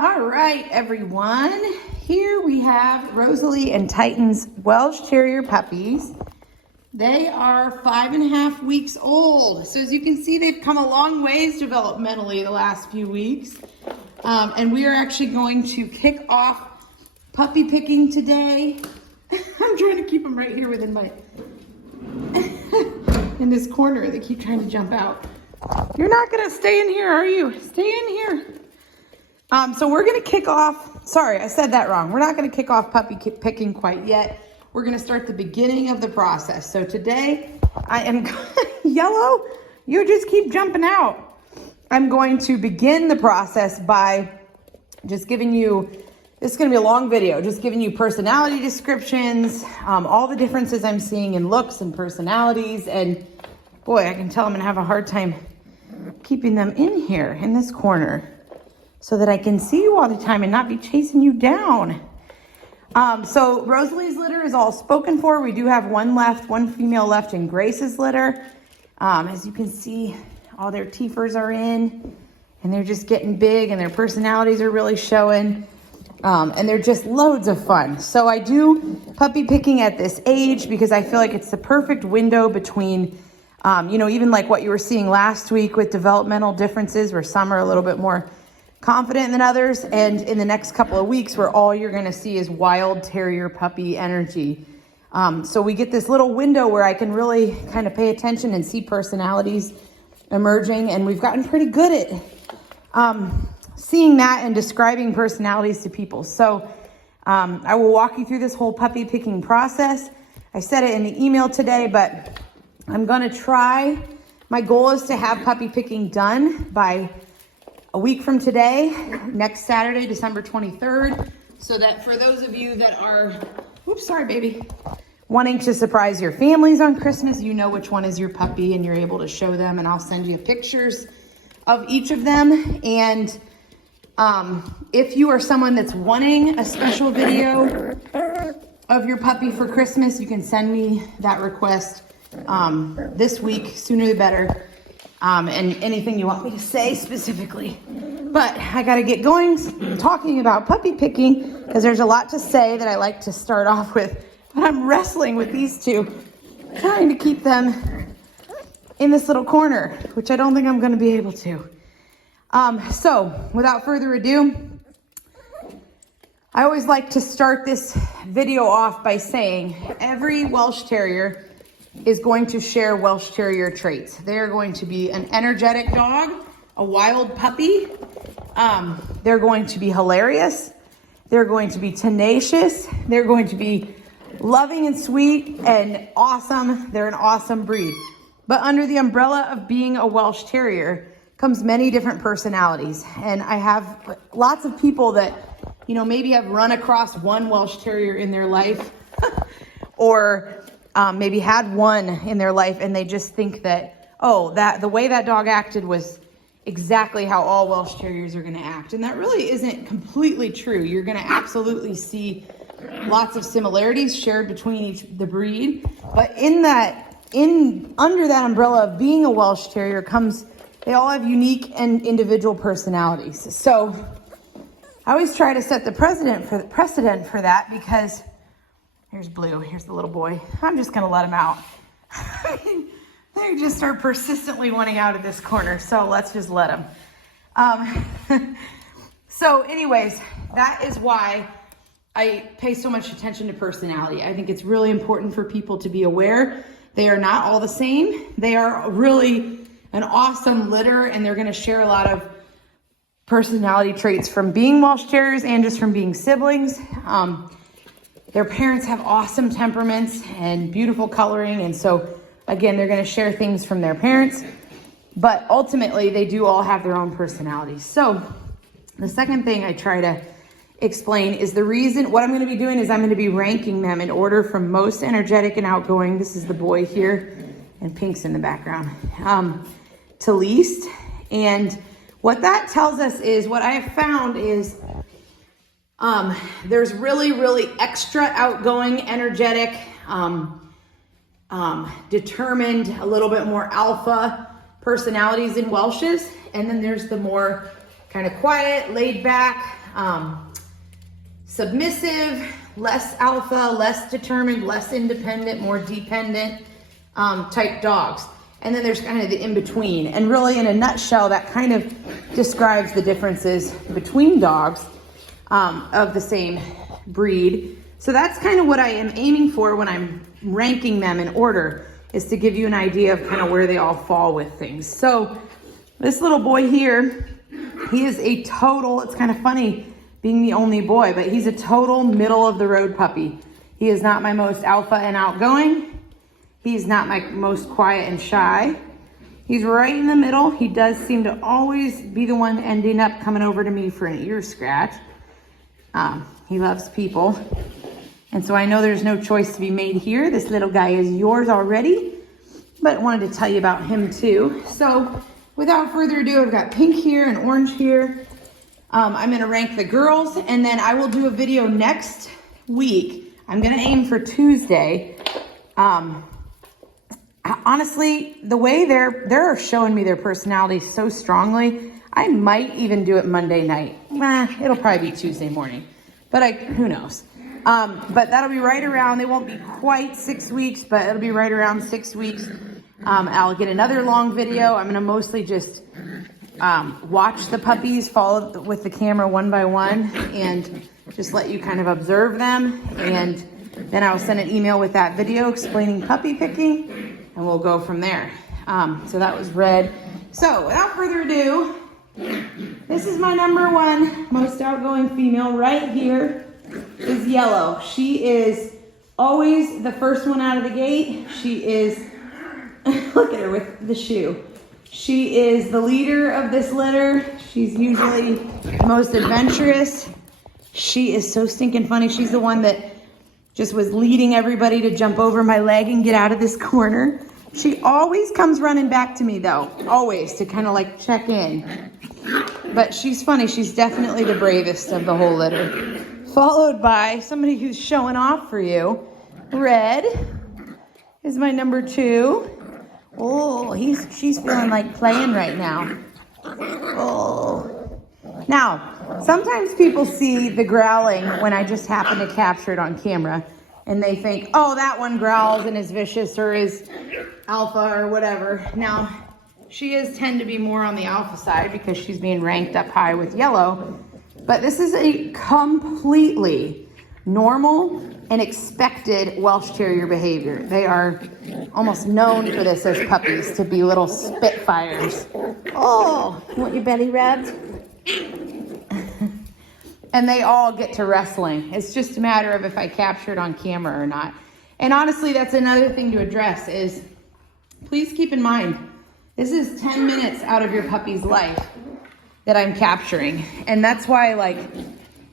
All right, everyone. Here we have Rosalie and Titan's Welsh Terrier puppies. They are 5.5 weeks old. So as you can see, they've come a long ways developmentally the last few weeks. And we are actually going to kick off puppy picking today. I'm trying to keep them right here within my, in this corner. They keep trying to jump out. You're not gonna stay in here, are you? Stay in here. So we're gonna kick off, sorry, I said that wrong. We're not gonna kick off puppy picking quite yet. We're gonna start the beginning of the process. So today I am, Yellow, you just keep jumping out. I'm going to begin the process by just giving you, this is gonna be a long video, just giving you personality descriptions, all the differences I'm seeing in looks and personalities. And boy, I can tell I'm gonna have a hard time keeping them in here in this corner so that I can see you all the time and not be chasing you down. So Rosalie's litter is all spoken for. We do have one left, one female left in Grace's litter. As you can see, all their teethers are in and they're just getting big and their personalities are really showing. And they're just loads of fun. So I do puppy picking at this age because I feel like it's the perfect window between, even like what you were seeing last week with developmental differences where some are a little bit more confident than others. And in the next couple of weeks where all you're gonna see is wild terrier puppy energy. So we get this little window where I can really kind of pay attention and see personalities emerging. And we've gotten pretty good at seeing that and describing personalities to people. So I will walk you through this whole puppy picking process. I said it in the email today, but I'm gonna try. My goal is to have puppy picking done by a week from today, next Saturday, December 23rd, so that for those of you that are, oops, sorry, baby, wanting to surprise your families on Christmas, you know which one is your puppy and you're able to show them, and I'll send you pictures of each of them. And if you are someone that's wanting a special video of your puppy for Christmas, you can send me that request this week, sooner the better. And anything you want me to say specifically. But I gotta get going talking about puppy picking because there's a lot to say that I like to start off with, but I'm wrestling with these two, trying to keep them in this little corner, which I don't think I'm gonna be able to. So without further ado, I always like to start this video off by saying every Welsh Terrier is going to share Welsh Terrier traits. They are going to be an energetic dog, a wild puppy. They're going to be hilarious. They're going to be tenacious. They're going to be loving and sweet and awesome. They're an awesome breed. But under the umbrella of being a Welsh Terrier comes many different personalities. And I have lots of people that, maybe have run across one Welsh Terrier in their life or maybe had one in their life and they just think that, the way that dog acted was exactly how all Welsh Terriers are gonna act. And that really isn't completely true. You're gonna absolutely see lots of similarities shared between the breed. But under that umbrella of being a Welsh Terrier they all have unique and individual personalities. So I always try to set the precedent for that because here's Blue, here's the little boy. I'm just gonna let him out. They just are persistently wanting out of this corner, so let's just let them. So anyways, that is why I pay so much attention to personality. I think it's really important for people to be aware. They are not all the same. They are really an awesome litter and they're gonna share a lot of personality traits from being Welsh Terriers and just from being siblings. Their parents have awesome temperaments and beautiful coloring. And so again, they're gonna share things from their parents, but ultimately they do all have their own personalities. So the second thing I try to explain is what I'm gonna be doing is I'm gonna be ranking them in order from most energetic and outgoing. This is the boy here and Pink's in the background, to least. And what that tells us is, what I have found is there's really, really extra outgoing, energetic, determined, a little bit more alpha personalities in Welshes. And then there's the more kind of quiet, laid back, submissive, less alpha, less determined, less independent, more dependent type dogs. And then there's kind of the in-between. And really, in a nutshell, that kind of describes the differences between dogs of the same breed. So that's kind of what I am aiming for when I'm ranking them in order, is to give you an idea of kind of where they all fall with things. So this little boy here, he is a total, it's kind of funny being the only boy, but he's a total middle of the road puppy. He is not my most alpha and outgoing. He's not my most quiet and shy. He's right in the middle. He does seem to always be the one ending up coming over to me for an ear scratch. He loves people. And so I know there's no choice to be made here. This little guy is yours already, but I wanted to tell you about him too. So without further ado, I've got pink here and orange here. I'm gonna rank the girls, and then I will do a video next week. I'm gonna aim for Tuesday. Honestly, the way they're showing me their personalities so strongly, I might even do it Monday night. It'll probably be Tuesday morning, but who knows? But that'll be right around, they won't be quite 6 weeks, but it'll be right around 6 weeks. I'll get another long video. I'm gonna mostly just watch the puppies, follow with the camera one by one, and just let you kind of observe them. And then I'll send an email with that video explaining puppy picking, and we'll go from there. So that was red. So without further ado, this is my #1 most outgoing female right here, is Yellow. She is always the first one out of the gate. She is, look at her with the shoe. She is the leader of this litter. She's usually the most adventurous. She is so stinking funny. She's the one that just was leading everybody to jump over my leg and get out of this corner. She always comes running back to me though, always, to kind of like check in. But she's funny. She's definitely the bravest of the whole litter. Followed by somebody who's showing off for you. Red is my #2. Oh, she's feeling like playing right now. Oh. Now, sometimes people see the growling when I just happen to capture it on camera, and they think, oh, that one growls and is vicious or is alpha or whatever. Now, she is tend to be more on the alpha side because she's being ranked up high with Yellow, but this is a completely normal and expected Welsh Terrier behavior. They are almost known for this as puppies, to be little spitfires. Oh, you want your belly rubbed? And they all get to wrestling. It's just a matter of if I capture it on camera or not. And honestly, that's another thing to address is, please keep in mind, this is 10 minutes out of your puppy's life that I'm capturing. And that's why, like,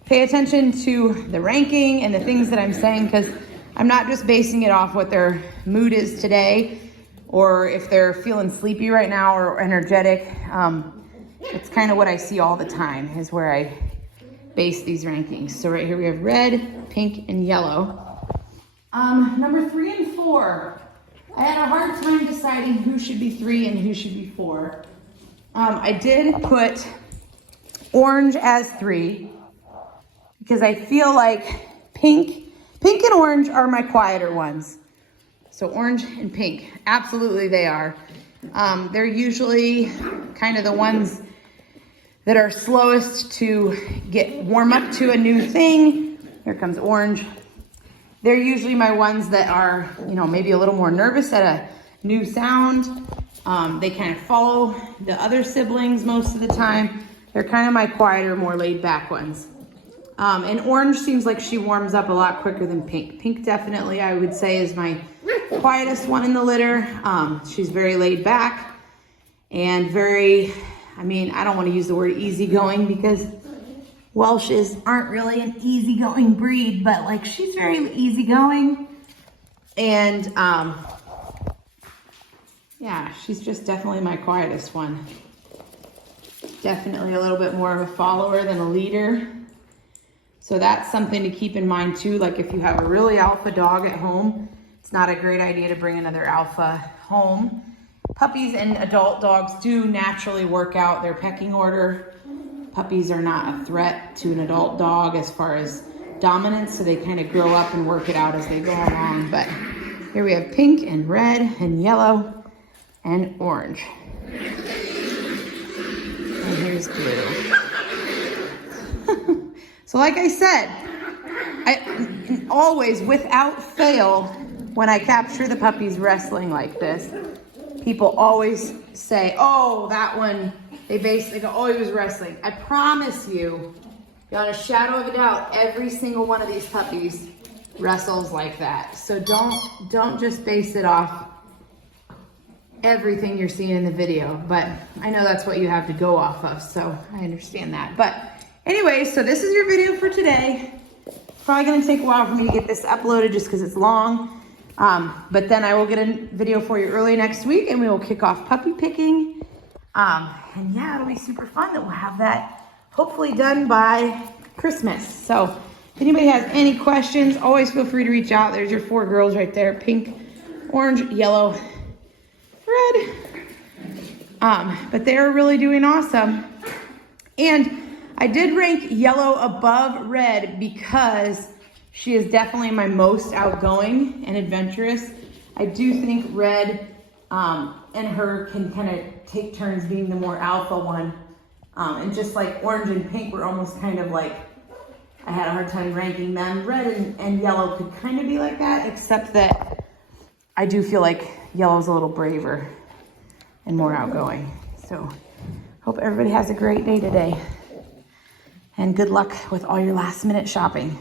pay attention to the ranking and the things that I'm saying, because I'm not just basing it off what their mood is today or if they're feeling sleepy right now or energetic. It's kind of what I see all the time is where I base these rankings. So right here we have red, pink, and yellow. #3 and 4. I had a hard time deciding who should be 3 and who should be 4. I did put orange as 3 because I feel like pink and orange are my quieter ones. So orange and pink, absolutely they are. They're usually kind of the ones that are slowest to warm up to a new thing. Here comes orange. They're usually my ones that are, maybe a little more nervous at a new sound. They kind of follow the other siblings most of the time. They're kind of my quieter, more laid back ones. And orange seems like she warms up a lot quicker than pink. Pink definitely, I would say, is my quietest one in the litter. She's very laid back and very, I don't want to use the word easygoing because Welshes aren't really an easygoing breed, but like she's very easygoing. And yeah, she's just definitely my quietest one. Definitely a little bit more of a follower than a leader. So that's something to keep in mind too. Like if you have a really alpha dog at home, it's not a great idea to bring another alpha home. Puppies and adult dogs do naturally work out their pecking order. puppies are not a threat to an adult dog as far as dominance, so they kind of grow up and work it out as they go along. But here we have pink and red and yellow and orange. And here's blue. So like I said, I always, without fail, when I capture the puppies wrestling like this, people always say, oh, that one, they go, oh, he was wrestling. I promise you, beyond a shadow of a doubt, every single one of these puppies wrestles like that. So don't just base it off everything you're seeing in the video, but I know that's what you have to go off of, so I understand that. But anyway, so this is your video for today. Probably gonna take a while for me to get this uploaded just because it's long. But then I will get a video for you early next week and we will kick off puppy picking. And yeah, it'll be super fun that we'll have that hopefully done by Christmas. So if anybody has any questions, always feel free to reach out. There's your 4 girls right there, pink, orange, yellow, red. But they're really doing awesome. And I did rank yellow above red because she is definitely my most outgoing and adventurous. I do think red and her can kind of take turns being the more alpha one. And just like orange and pink were almost kind of like, I had a hard time ranking them. Red and yellow could kind of be like that, except that I do feel like yellow's a little braver and more outgoing. So hope everybody has a great day today. And good luck with all your last minute shopping.